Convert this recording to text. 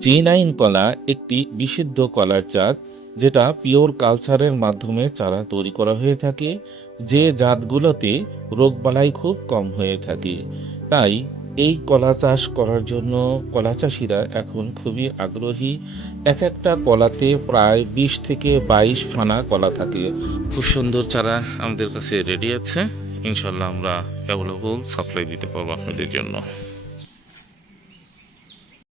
G nine কলা একটি বিশুদ্ধ কলার জাত, যেটা পিওর কালচারের মাধ্যমে চারা তৈরি করা হয়ে থাকে, যে জাতগুলোতে রোগবালাই খুব কম হয়ে থাকে। তাই এই কলা চাষ করার জন্য কলা চাষিরা এখন খুবই আগ্রহী। এক একটা কলাতে প্রায় বিশ থেকে বাইশ ফানা কলা থাকে। খুব সুন্দর চারা আমাদের কাছে রেডি আছে। ইনশাল্লাহ আমরা অ্যাভেলেবল সাপ্লাই দিতে পারব আপনাদের জন্য।